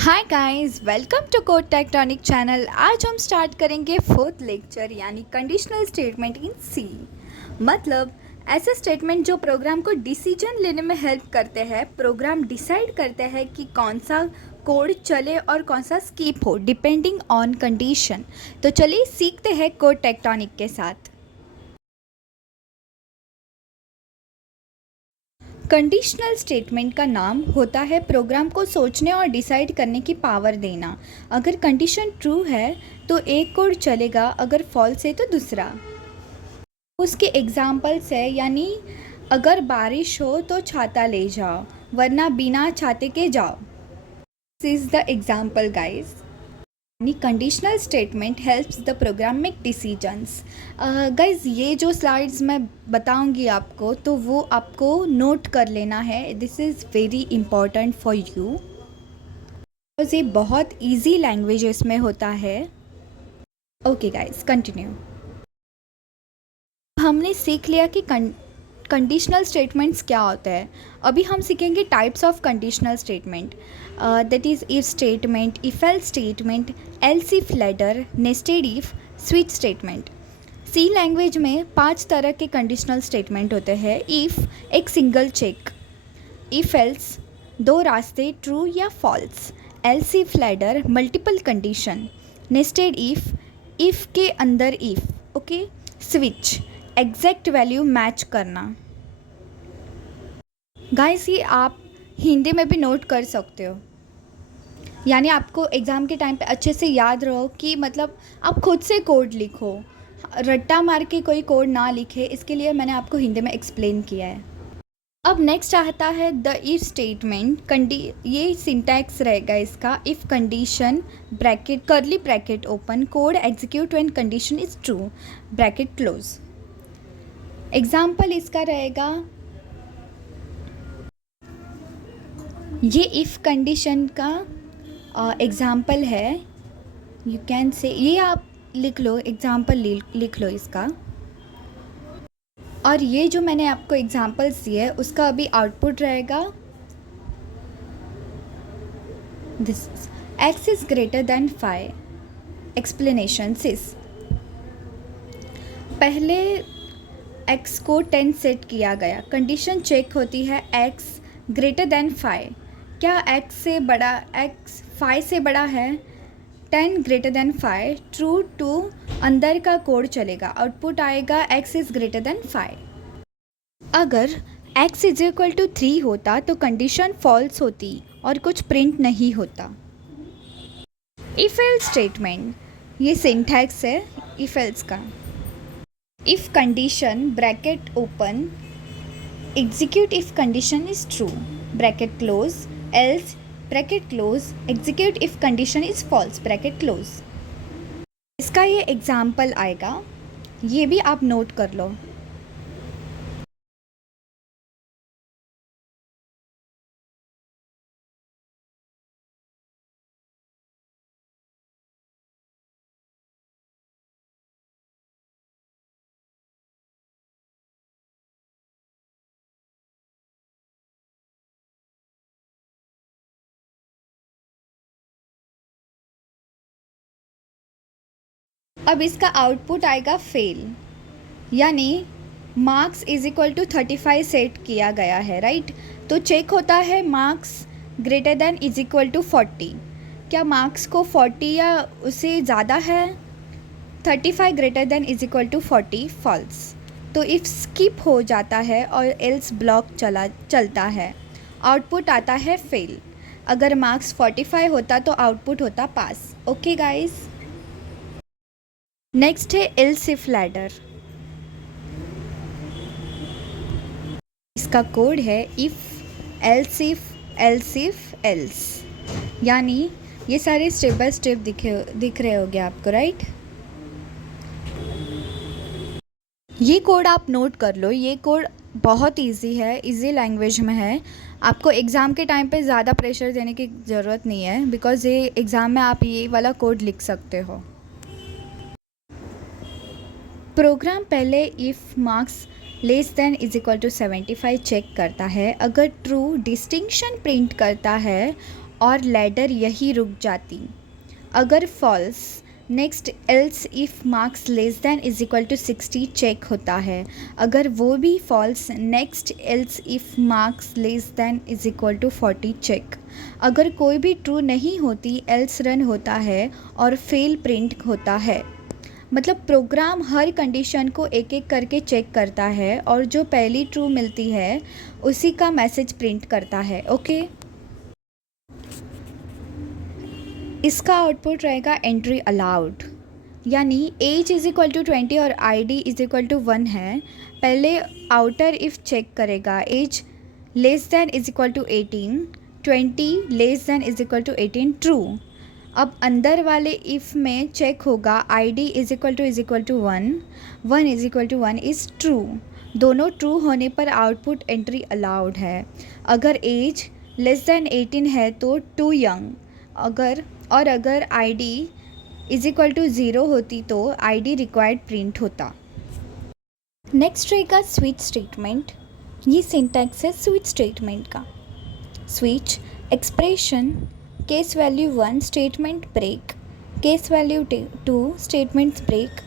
Hi guys, welcome to Code Tectonic channel. आज हम start करेंगे फोर्थ लेक्चर यानी कंडीशनल स्टेटमेंट इन सी। मतलब ऐसे स्टेटमेंट जो प्रोग्राम को डिसीजन लेने में हेल्प करते हैं। प्रोग्राम डिसाइड करते हैं कि कौन सा कोड चले और कौन सा स्किप हो डिपेंडिंग ऑन कंडीशन। तो चलिए सीखते हैं कोड टेक्टोनिक के साथ। कंडीशनल स्टेटमेंट का नाम होता है प्रोग्राम को सोचने और डिसाइड करने की पावर देना। अगर कंडीशन ट्रू है तो एक कोड चलेगा, अगर फॉल्स है तो दूसरा। उसके एग्जाम्पल्स है यानी अगर बारिश हो तो छाता ले जाओ, वरना बिना छाते के जाओ। This is the example guys. Conditional statement helps the program make decisions. Guys ये जो स्लाइड्स मैं बताऊंगी आपको तो वो आपको नोट कर लेना है। This is very important for you because ये बहुत इजी लैंग्वेज में होता है। Okay guys, continue. हमने सीख लिया कि कंडीशनल स्टेटमेंट्स क्या होता है। अभी हम सीखेंगे types of conditional statement. That is if statement, if else statement, else if ladder, nested if, switch statement. C language में 5 तरह के कंडीशनल स्टेटमेंट होते हैं। इफ़ एक सिंगल चेक, इफ एल्स 2 रास्ते ट्रू या false, else if ladder multiple condition, nested if के अंदर if, okay, switch exact value match करना। गाइस ये आप हिंदी में भी नोट कर सकते हो, यानी आपको एग्ज़ाम के टाइम पे अच्छे से याद रहो कि मतलब आप खुद से कोड लिखो, रट्टा मार के कोई कोड ना लिखे। इसके लिए मैंने आपको हिंदी में एक्सप्लेन किया है। अब नेक्स्ट आता है द इफ स्टेटमेंट। ये सिंटैक्स रहेगा इसका। If condition bracket curly bracket open, code execute when condition is true bracket close. Example इसका रहेगा, ये इफ़ कंडीशन का एग्ज़ाम्पल है। यू कैन से, ये आप लिख लो, एग्ज़ाम्पल लिख लो इसका। और ये जो मैंने आपको एग्ज़ाम्पल्स दिए उसका अभी आउटपुट रहेगा this x is greater than 5, explanation this. पहले x को 10 सेट किया गया, कंडीशन चेक होती है x ग्रेटर देन 5। क्या x से बड़ा, x 5 से बड़ा है? 10 ग्रेटर देन 5 ट्रू टू अंदर का कोड चलेगा, आउटपुट आएगा x इज़ ग्रेटर देन 5। अगर x इज इक्वल टू 3 होता तो कंडीशन फॉल्स होती और कुछ प्रिंट नहीं होता। इफ एल्स स्टेटमेंट, ये सिंटैक्स है इफ एल्स का। If condition bracket open execute if condition is true bracket close, else bracket close execute if condition is false bracket close. इसका ये एग्जाम्पल आएगा, ये भी आप नोट कर लो। अब इसका आउटपुट आएगा फेल, यानी marks is equal to 35 set किया गया है, राइट। तो चेक होता है marks greater than is equal to 40। क्या मार्क्स को 40 या उससे ज़्यादा है? 35 greater than is equal to 40 false. तो इफ़ स्किप हो जाता है और एल्स ब्लॉक चलता है, आउटपुट आता है फेल। अगर मार्क्स 45 होता तो आउटपुट होता पास। ओके गाइज, नेक्स्ट है एल्स इफ लैडर। इसका कोड है if else if else if else, यानी ये सारे स्टेप बाय स्टेप दिख रहे होंगे आपको, राइट। ये कोड आप नोट कर लो, ये कोड बहुत इजी है, इजी लैंग्वेज में है। आपको एग्ज़ाम के टाइम पे ज़्यादा प्रेशर देने की ज़रूरत नहीं है बिकॉज़ ये एग्ज़ाम में आप ये वाला कोड लिख सकते हो। प्रोग्राम पहले if marks less than is equal to 75 check करता है। अगर ट्रू डिस्टिंक्शन प्रिंट करता है और लैडर यही रुक जाती। अगर false, next else if marks less than is equal to 60 check होता है। अगर वो भी false, next else if marks less than is equal to 40 check. अगर कोई भी ट्रू नहीं होती एल्स रन होता है और फेल प्रिंट होता है। मतलब प्रोग्राम हर कंडीशन को एक एक करके चेक करता है और जो पहली ट्रू मिलती है उसी का मैसेज प्रिंट करता है। ओके, इसका आउटपुट रहेगा एंट्री अलाउड, यानी एज इज़ इक्वल टू 20 और ID इज़ इक्वल टू 1 है। पहले आउटर इफ़ चेक करेगा, age less than is equal to 18, 20 less than is equal to 18 true. अब अंदर वाले इफ़ में चेक होगा ID is equal to 1, 1 is equal to 1 is true. दोनों ट्रू होने पर आउटपुट एंट्री अलाउड है। अगर एज लेस दैन 18 है तो टू यंग। अगर ID इज इक्वल टू 0 होती तो ID रिक्वायर्ड प्रिंट होता। नेक्स्ट रहेगा स्विच स्टेटमेंट। ये सिंटैक्स है स्विच स्टेटमेंट का। Switch expression, case value 1 statement break, case value 2 statements break,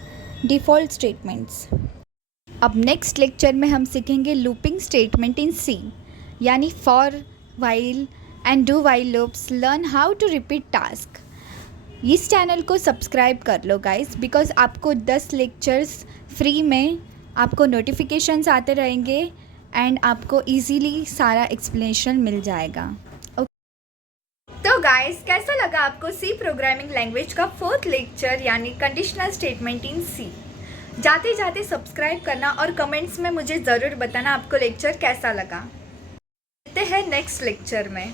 default statements. अब नेक्स्ट लेक्चर में हम सीखेंगे लूपिंग स्टेटमेंट इन सी, यानी for, while and do while loops. Learn how to repeat task. इस channel को subscribe कर लो guys, because आपको 10 lectures free में आपको नोटिफिकेशंस आते रहेंगे एंड आपको इजीली सारा एक्सप्लेनेशन मिल जाएगा। तो गाइस, कैसा लगा आपको सी प्रोग्रामिंग लैंग्वेज का 4th लेक्चर यानी कंडीशनल स्टेटमेंट इन सी। जाते जाते सब्सक्राइब करना और कमेंट्स में मुझे ज़रूर बताना आपको लेक्चर कैसा लगा। मिलते हैं नेक्स्ट लेक्चर में।